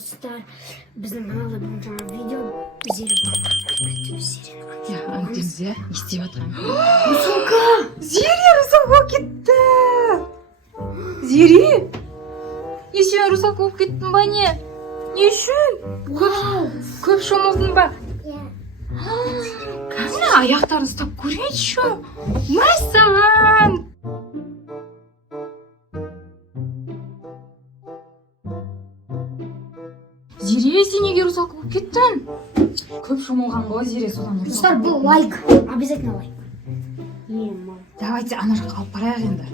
Dostlar bizim kanalda bir tane video Zeri Ya antimiz ya isteyip atқан. Русалка! Зере русалка кетті. Зере? Не сен русалка болып кеттің ба не? Не үшін? Көп шомылдың ба? Кәне аяқтарын ұстап көрейінші. Мәссаған. Зере, сен неге русалка болып кеттің? Көп шомылған ғой Зере, содан Достар, бұл лайк. Обязательно лайк. Давайте ана жаққа алып барайық енді.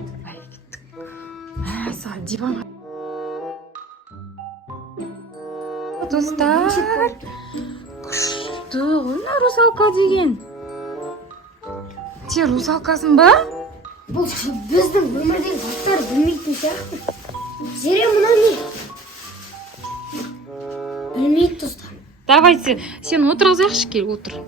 Саған диванға. Достар, күшті ғой мына русалка деген. Сен русалкасың ба? Бұл біздің өмірдегі заттар білмейтін сияқты. Зере мына не? Білмейді достар. Давайте, сен отырғызайықшы, кел, отыр.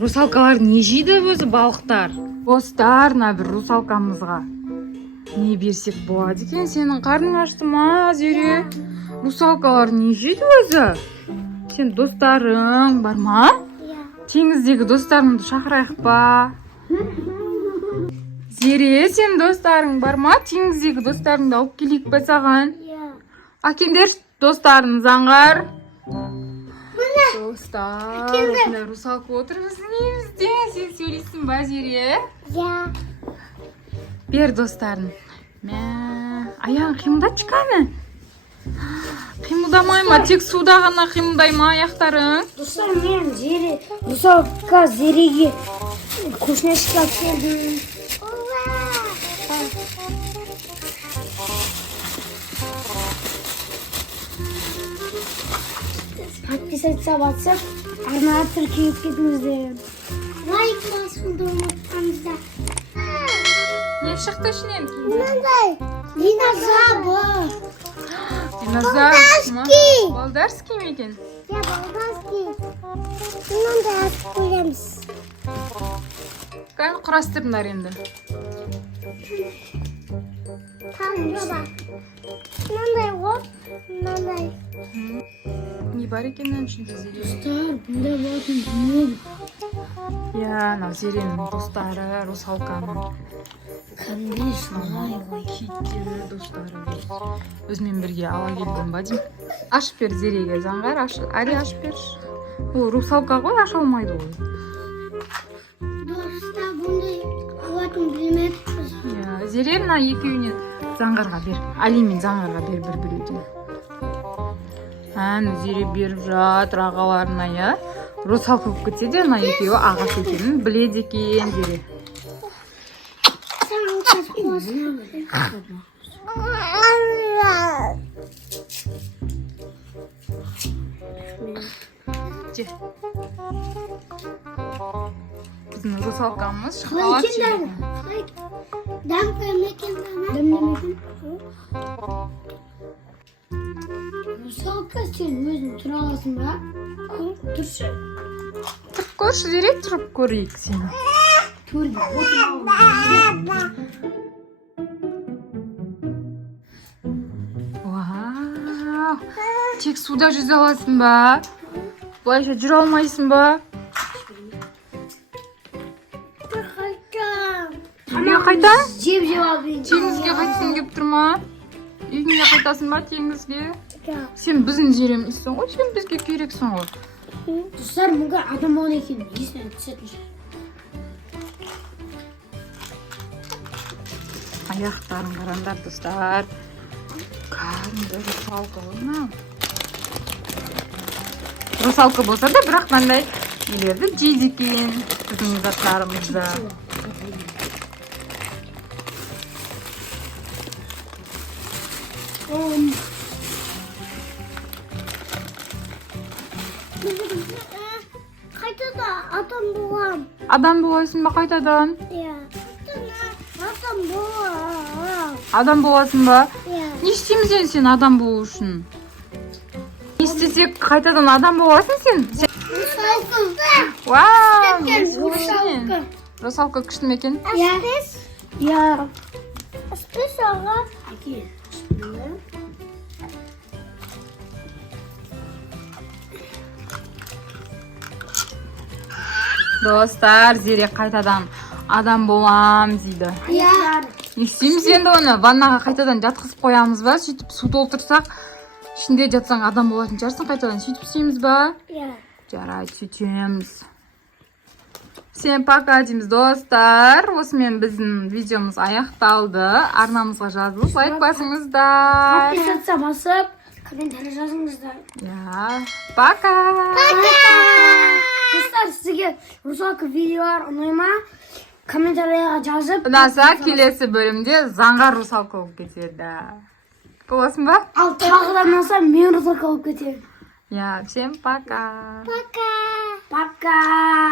Русалкалар не жейді өзі балықтар? Достар, мына бір русалкамызға не берсек болады екен? Сенің қарның ашты ма, Зере? Русалкалар не жейді өзі? Сен достарың бар ма? Теңіздегі достарыңды шақырайық па? Зере, сен достарың бар ма? Теңіздегі достарыңды алып келейік па саған? Әкеңдер достарыңыз аңғар. Достар, осындай русалка отыр біздің үйімізде. Сен сөйлейсің ба, Зере? Бер достарын. Аяғын қимылдатшы кәні. Қимылдамай ма? Тек суда ғана қимылдай ма аяқтарың? Достар, мен Зере, русалка Зереге вкусняшки алып келдім. Подписаться WhatsApp, арнаға тіркеліп кетіңіздер. Лайк басуды ұмытпаңыздар. Не шықты ішінен? Мынандай динозавр. Динозавр ма? Болдарский ме екен? Я болдарский. Мынандай атып қоямыз. Кәні құрастырыңдар енді. Тамға. Мынандай ғой, мынандай. Не бар екеннен үшінде Зере? Достар, бұндай болатын дүние. Я, мынау Зеренің достары, русалканың. Конечно, Киттері, достары. Өзімен бірге ала келдім ба дейм. Ашып бер Зереге, заңғар, әре ашып берші. Бұл русалка ғой, аша алмайды ғой. Достар, бұндай болатын білмеппіз. Зере, мына екеуінен заңғарға бер. Али мен заңғарға бер бір-біреуден. Зере беріп жатыр ағаларына, я. Русалка болып кетсе де, мына екеуі ағасы екенін біледі екен, Зере. Біздің русалкамыз шоколад жейді. Дәм көрмекен ғана. Дәмдемекен. Русалка, сен өзің тұра аласың ба? Тұршы. Тұрып көрші, Зере, тұрып көрейік сені. Көрді. Вау! Тек суда жүзе аласың ба? Бұлайша жүре алмайсың ба? Үйге қайтаң? Жеп алайын. Теңізге қайтсын кеп тұр ма? Үйіңе қайтасың ба теңізге? Сен біздің Зеремізсің ғой, сен бізге керексің ғой. Достар, мүмкін адам болған екен. Есіне түсетін шығар. Аяқтарын қараңдар, достар. Кәдімгі русалка ғой мынау. Русалка болса да, бірақ мынандай нелерді жейді екен біздің заттарымызды. Қайтада адам болам. Адам боласың ба қайтадан? Адам болам. Адам боласың ба? Не істейміз енді сен адам болу үшін? Не істесек қайтадан адам боласың сен? Русалка. Вау! Русалка күшті ме екен? Я. Спес аға. Достар, Зере қайтадан адам болам дейді. Иә. Не істейміз енді оны? Ваннаға қайтадан жатқызып қоямыз ба? Сөйтіп су толтырсақ, ішінде жатсаң адам болатын шығарсың, қайтадан сөйтіп істейміз ба? Иә. Жарайды, сөйтеміз. Всем пока дейміз, достар. Осымен біздің видеомыз аяқталды. Арнамызға жазылып, лайк басыңыздар. Подписаться басып, комментарий жазыңыздар. Ja, пока! Достар, сізге русалка видеолар ұнай ма? Комментарийға жазып. Ұнаса келесі бөлімде заңғар русалка болып кетеді. Боласың ба? Ал тағыдан ұнаса мен русалка болып кетемін. Ja, всем пока! Пока.